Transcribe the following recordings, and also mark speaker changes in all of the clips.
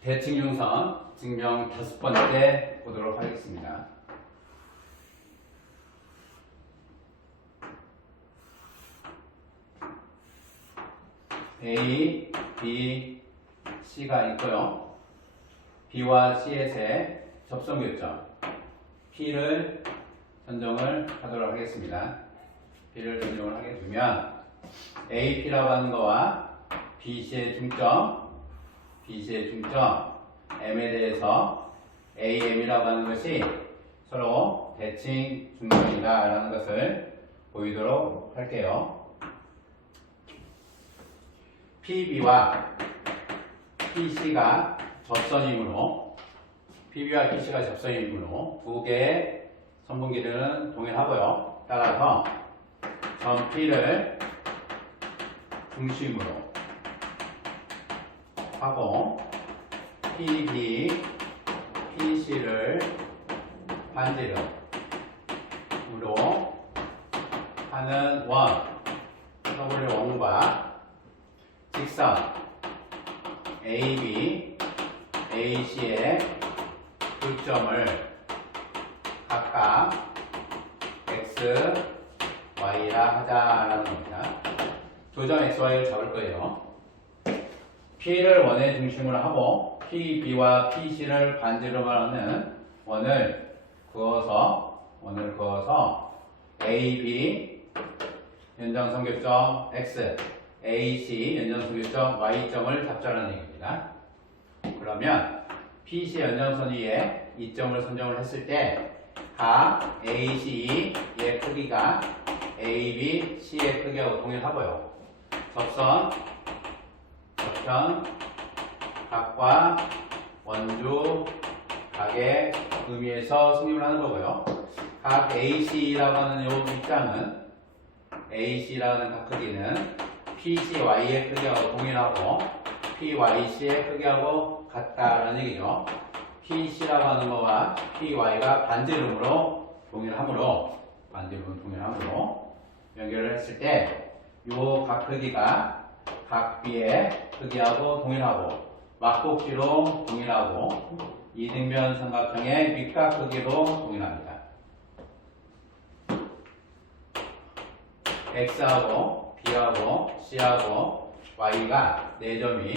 Speaker 1: 대칭융선 증명 다섯 번째 보도록 하겠습니다. A, B, C가 있고요. B와 C의 접선 교점 P를 선정을 하도록 하겠습니다. P를 선정을 하게 되면 AP라고 하는 거와 BC의 중점, BC의 중점 M에 대해서 AM이라고 하는 것이 서로 대칭 중점이다 라는 것을 보이도록 할게요. PB와 PC가 접선이므로 PB와 PC가 접선이므로 두 개의 선분기들은 동일하고요. 따라서 점 P를 중심으로 하고 PB, PC를 반지름으로 하는 원, W 원과 직선 AB, AC의 교점을 각각 X, Y라 하자라는 겁니다. 조점 X, Y를 잡을 거예요. P를 원의 중심으로 하고 PB와 PC를 반지름을 하는 원을 그어서 원을 그어서 AB 연장선교점 X, AC 연장선교점 Y점을 잡자라는 얘기입니다. 그러면 PC 연장선 위에 이 점을 선정을 했을 때 각 AC의 크기가 AB, C의 크기하고 동일하고요. 접선, 접편, 각과 원주, 각의 의미에서 승립을 하는 거고요. 각 AC라고 하는 요 입장은 AC라는 각 크기는 PCY의 크기하고 동일하고 PYC의 크기하고 같다라는 얘기죠. PC라고 하는 거와 PY가 반지름으로 동일하므로 반지름 동일하므로 연결을 했을 때 요 각 크기가 각 B의 크기하고 동일하고 막복지로 동일하고 이등변 삼각형의 밑각 크기도 동일합니다. X하고 B하고 C하고 Y가 네 점이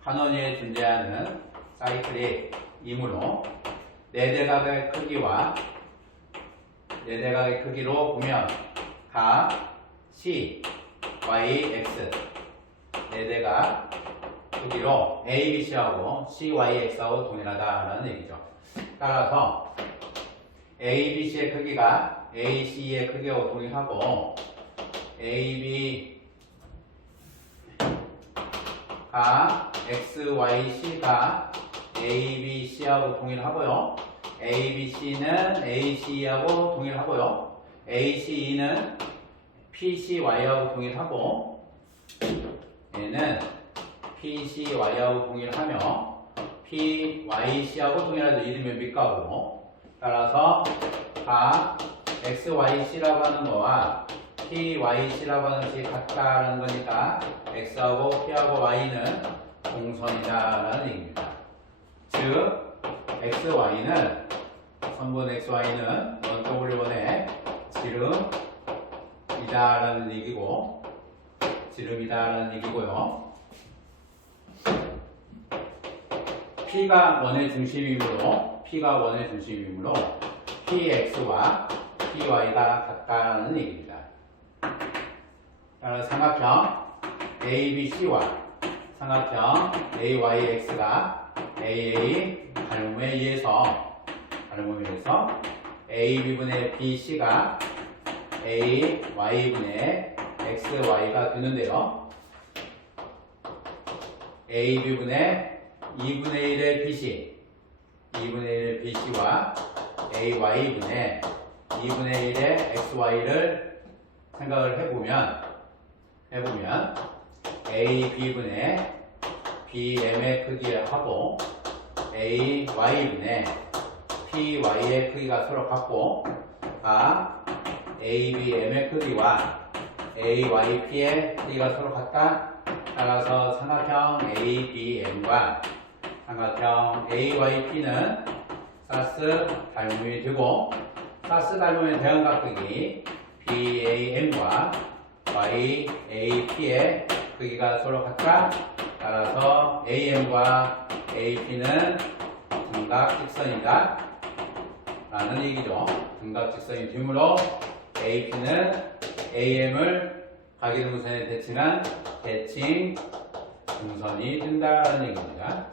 Speaker 1: 한 원위에 존재하는 사이클이 이므로 네 대각의 크기와 네 대각의 크기로 보면 각 C, Y, X 네 대각 크기로 A, B, C하고 C, Y, X하고 동일하다라는 얘기죠. 따라서 A, B, C의 크기가 A, C의 크기하고 동일하고 A, B 가 X, Y, C가 A, B, C하고 동일하고요. A, B, C는 A, C하고 동일하고요. A, C, E는 P, C, Y하고 동일하고 얘는 P, C, Y하고 동일하며 P, Y, C하고 동일하죠. 이름이 밑값으로 따라서 각 X, Y, C라고 하는 거와 P, Y, C라고 하는 것이 같다라는 거니까 X하고 P하고 Y는 공선이다라는 얘기입니다. 즉 X, Y는 선분 X, Y는 원 W1의 지름이다라는 얘기고 지름이다라는 얘기고요. P가 원의 중심이므로 P가 원의 중심이므로 PX와 PY가 같다는 얘기입니다. 따라서 삼각형 ABC와 삼각형 AYX가 AA 발음에 의해서 발음에 의해서 AB분의 BC가 AY분의 XY가 되는데요. AB분의 2분의 1의 BC 2분의 1의 BC와 AY분의 2분의 1의 XY를 생각을 해보면 해보면 AB분의 BM의 크기하고 AY분의 PY의 크기가 서로 같고 아 ABM의 크기와 AYP의 크기가 서로 같다 따라서 삼각형 ABM과 삼각형 AYP는 사스 닮음이 되고 사스 닮음의 대응각극이 BAM과 YAP의 크기가 서로 같다. 따라서 AM과 AP는 등각 직선이다. 라는 얘기죠. 등각 직선이 되므로 AP는 AM을 가계동선에 대칭한 대칭 중선이 된다는 얘기입니다.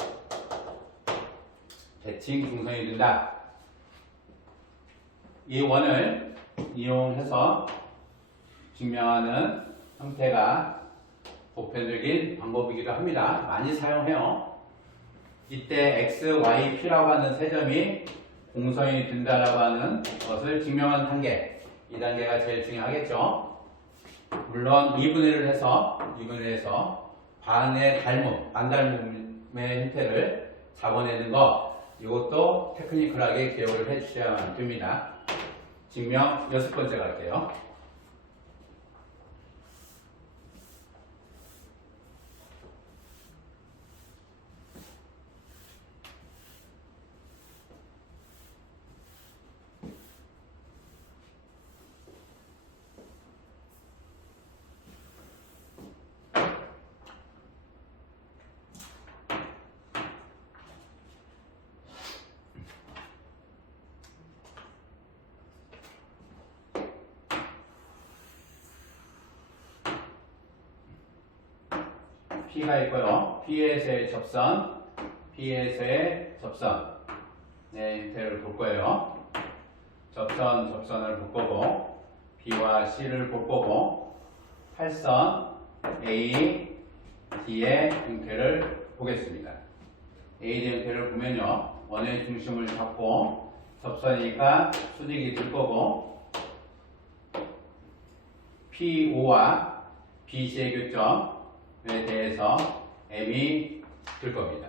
Speaker 1: 대칭 중선이 된다. 이 원을 이용해서 증명하는 형태가 보편적인 방법이기도 합니다. 많이 사용해요. 이때 x, y, p라고 하는 세 점이 공선이 된다라고 하는 것을 증명하는 단계. 이 단계가 제일 중요하겠죠. 물론 2분의 1을 해서 2분의 1에서 반의 닮음, 반닮음의 형태를 잡아내는 것 이것도 테크니컬하게 기억을 해주셔야만 됩니다. 증명 여섯 번째 갈게요. P가 있고요. P에서의 접선, P에서의 접선. 네, 형태를 볼 거예요. 접선, 접선을 볼 거고, B와 C를 볼 거고, 팔선 A, D의 형태를 보겠습니다. A, D 형태를 보면요. 원의 중심을 잡고, 접선이니까 수직이 될 거고, PO와 BC의 교점에 대해서 M이 될 겁니다.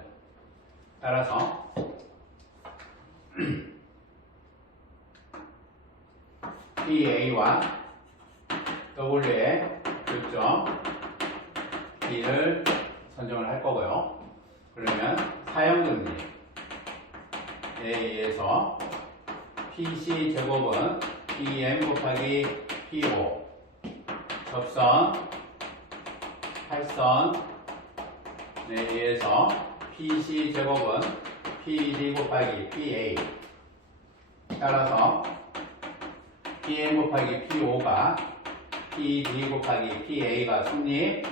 Speaker 1: 따라서 PA와 W의 교점 B를 선정을 할 거고요. 그러면 사용금리 에 의해서 PC 제곱은 PM 곱하기 PO 접선 팔선에 의해서 PC 제곱은 PD 곱하기 PA 따라서 PM 곱하기 PO가 PD 곱하기 PA가 성립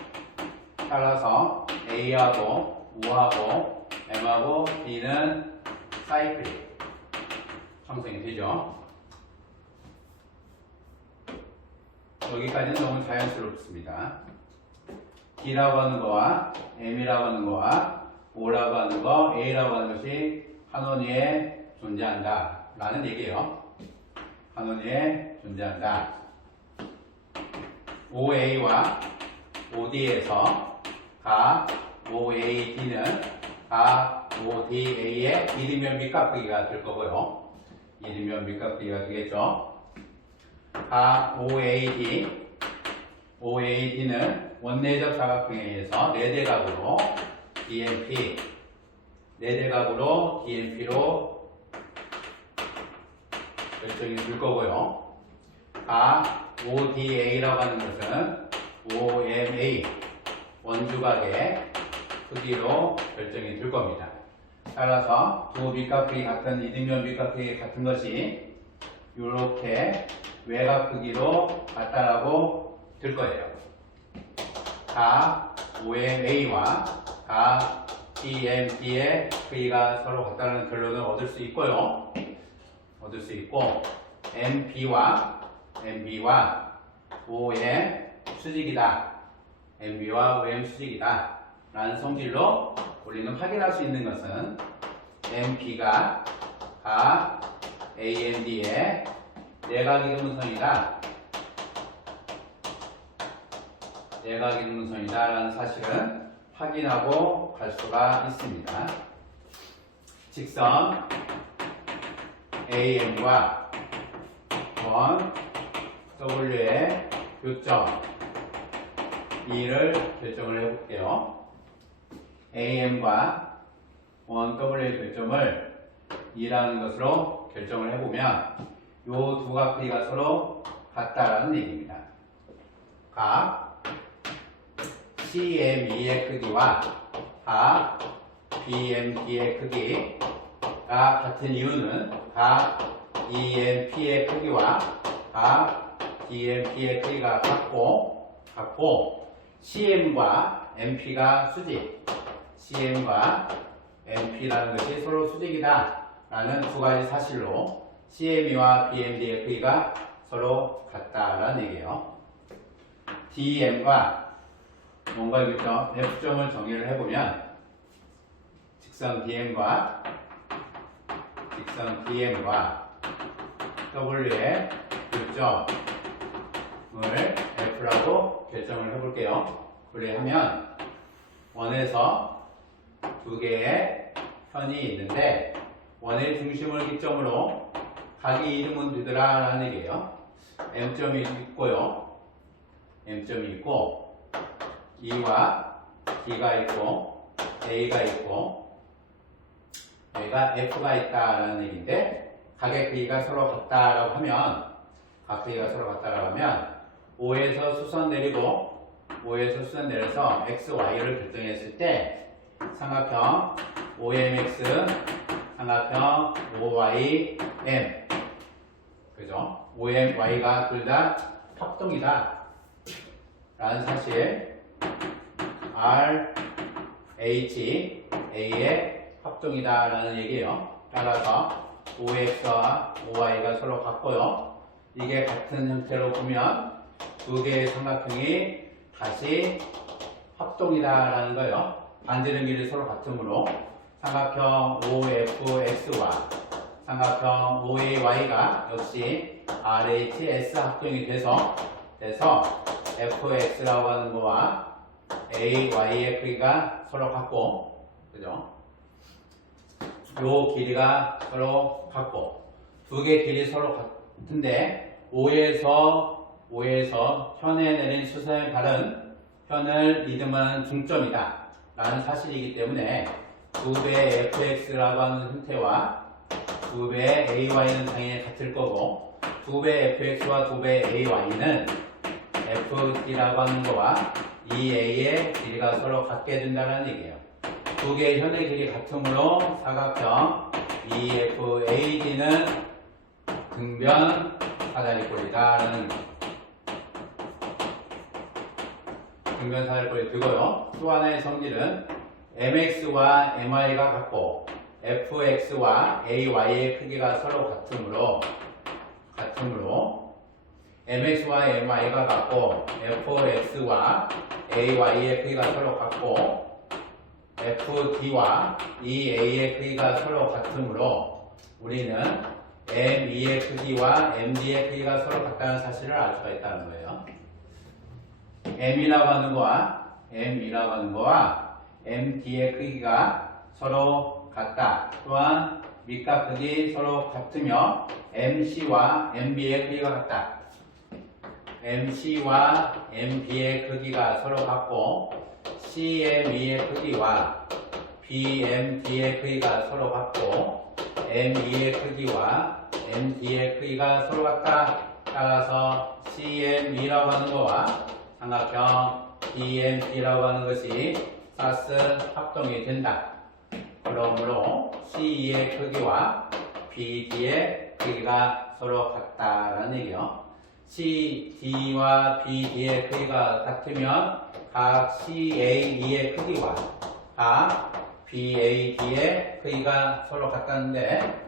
Speaker 1: 따라서 A하고 O하고 M하고 D는 사이클이 형성이 되죠. 여기까지는 너무 자연스럽습니다. D라고 하는 거와 M이라고 하는 거와 O라고 하는 거, A라고 하는 것이 한 원위에 존재한다. 라는 얘기예요. 한 원위에 존재한다. OA와 OD에서 가 OAD는 가 ODA의 이등변 밑값이가 될 거고요. 이등변 밑값이가 되겠죠. 가 OAD OAD는 원내적 사각형에 의해서 4대각으로 DMP 4대각으로 DMP로 결정이 될 거고요. 가 ODA라고 하는 것은 OMA 원주각의 크기로 결정이 될 겁니다. 따라서 두 밑값이 같은 이등변 밑값이 같은 것이 이렇게 외곽 크기로 같다라고 될 거예요. 가 OMA와 가 DMP의 크기가 서로 같다는 결론을 얻을 수 있고요. 얻을 수 있고 MB와 MB와 OM 수직이다. MB와 OM 수직이다. 라는 성질로 우리는 확인할 수 있는 것은 MP가 가 AMD의 내각이 음선이다. 내각이 음선이다. 라는 사실은 확인하고 갈 수가 있습니다. 직선 AM과 원 W의 교점 E를 결정을 해볼게요. AM과 원 W의 결점을 2라는 것으로 결정을 해보면 요두각 크기가 서로 같다라는 얘기입니다. 각 CME의 크기와 각 BMP의 크기가 같은 이유는 각 EMP의 크기와 각 DMP의 크기가 같고 같고 CM과 MP가 수직 CM과 MP라는 것이 서로 수직이다 라는 두 가지 사실로 CME와 BMD의 크기가 서로 같다라는 얘기예요. DM과 뭔가 이렇죠 F점을 정의를 해보면 직선 DM과 직선 DM과 W의 교점을 F라고 결정을 해볼게요. 그래하면 원에서 두 개의 편이 있는데 원의 중심을 기점으로 각이 이름은 되더라 라는 얘기예요. M점이 있고요. M점이 있고 E와 D가 있고 A가 있고 A가 F가 있다라는 얘기인데 크기가 서로 같다라고 하면 각 크기가 서로 같다라고 하면 O에서 수선 내리고 O에서 수선 내려서 X, Y를 결정했을 때 삼각형 OMX 삼각형 OYM 그죠? OM, Y가 둘 다 합동이다 라는 사실 R, H, A의 합동이다 라는 얘기예요. 따라서 OX와 OY가 서로 같고요. 이게 같은 형태로 보면 두 개의 삼각형이 다시 합동이다 라는 거예요. 반지름 길이 서로 같으므로 삼각형 OFX와 삼각형 OAY가 역시 RHS 합동이 돼서 돼서 FX라고 하는 거와 AY의 크기가 서로 같고 그죠? 요 길이가 서로 같고 두 개 길이 서로 같은데 5에서 5에서 현에 내린 수선의 발은 현을 이듬한 중점이다 라는 사실이기 때문에 두 배의 fx라고 하는 형태와 두 배의 ay는 당연히 같을 거고 두 배의 fx와 두 배의 ay는 fd라고 하는 거와 이 a의 길이가 서로 같게 된다는 얘기예요. 두 개의 현의 길이 같으므로 사각형 EFAD는 등변 사다리꼴이다라는 등변 사다리꼴이 되고요. 또 하나의 성질은 MX와 MY가 같고 FX와 AY의 크기가 서로 같으므로 같으므로 MX와 MY가 같고 FX와 AY의 크기가 서로 같고 FD와 EA의 크기가 서로 같으므로 우리는 ME의 크기와 MD의 크기가 서로 같다는 사실을 알 수가 있다는 거예요. M이라고 하는 거와 M이라고 하는 거와 MD의 크기가 서로 같다. 또한 밑과 크기 서로 같으며 MC와 MB의 크기가 같다. MC와 MB의 크기가 서로 같고 CME의 크기와 BMD의 크기가 서로 같고 ME의 크기와 MD의 크기가 서로 같다. 따라서 CME라고 하는 거와 삼각형 BMD라고 하는 것이 사스 합동이 된다. 그러므로 CE의 크기와 BD의 크기가 서로 같다라는 얘기요. CD와 BD의 크기가 같으면 각 CAE의 크기와 각 BAD의 크기가 서로 같다는데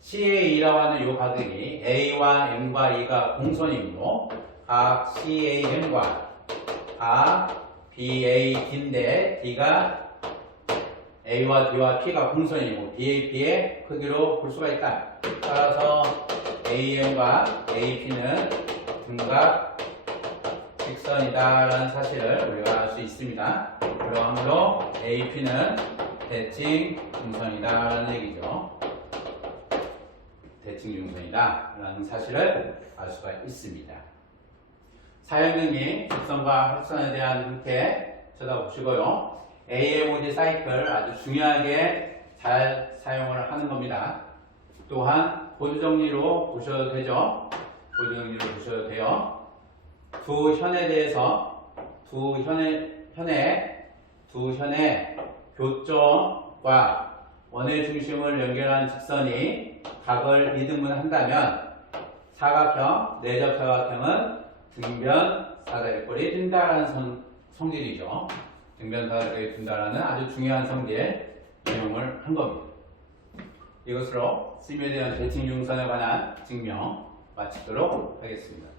Speaker 1: CAE라고 하는 이 가격이 A와 M과 E가 공선이므로 각 CAM과 각 BAD인데 D가 A와 D와 P가 공선이고 BAP의 크기로 볼 수가 있다. 따라서 AM과 AP는 등각 직선이다라는 사실을 우리가 알 수 있습니다. 그러므로 AP는 대칭 중선이다라는 얘기죠. 대칭 중선이다라는 사실을 알 수가 있습니다. 사형능이 직선과 합선에 대한 형태 쳐다보시고요. AMOD 사이클 아주 중요하게 잘 사용을 하는 겁니다. 또한 보조 정리로 보셔도 되죠. 정리로 보셔도 돼요. 두 현에 대해서 두 현의 현의 두 현의 교점과 원의 중심을 연결한 직선이 각을 이등분한다면 사각형, 내접 사각형은 등변 사다리꼴이 든다라는 성, 성질이죠. 등변 사다리꼴이 든다라는 아주 중요한 성질 인용을 한 겁니다. 이것으로 대한 대칭 융선에 관한 증명 마치도록 하겠습니다.